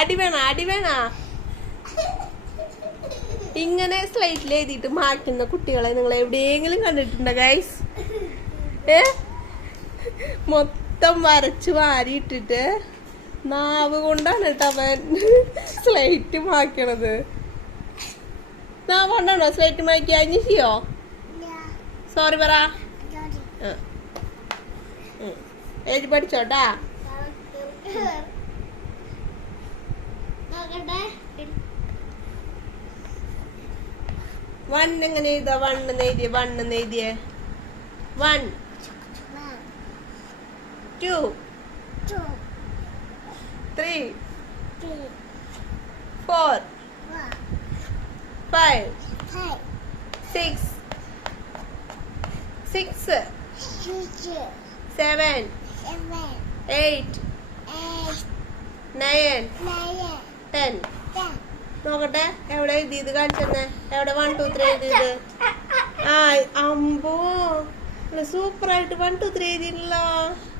അടി വേണ? അടി വേണ? ഇങ്ങനെ സ്ലൈറ്റിൽ എഴുതിയിട്ട് മാറ്റുന്ന കുട്ടികളെ നിങ്ങൾ എവിടെയെങ്കിലും കണ്ടിട്ടുണ്ടോ ഗൈസ് ഏ? മൊത്തം വരച്ച് വാരിയിട്ടിട്ട് നാവ് കൊണ്ടാണ് കേട്ടോ അവൻ സ്ലൈറ്റ് മാക്കണത്. നാവ് കൊണ്ടാണോ സ്ലൈറ്റ് മാക്കി അഞ്ഞ് ചെയ്യോ? സോറി പറ. എഴുതി പഠിച്ചോട്ടാ വൺ എങ്ങനെ എഴുതാ? വൺ എന്ന് എഴുതിയ വൺ എന്ന് എഴുതിയേ? One. Two. Three. Four. Five. Six. Six. Seven. Eight. Nine. Ten. നോക്കട്ടെ എവിടെ എഴുതിയത് കാണിച്ചെന്നെ എവിടെ വൺ ടു ത്രീ എഴുതിയത് ആ അമ്പോ സൂപ്പർ ആയിട്ട് വൺ ടു ത്രീ Dog.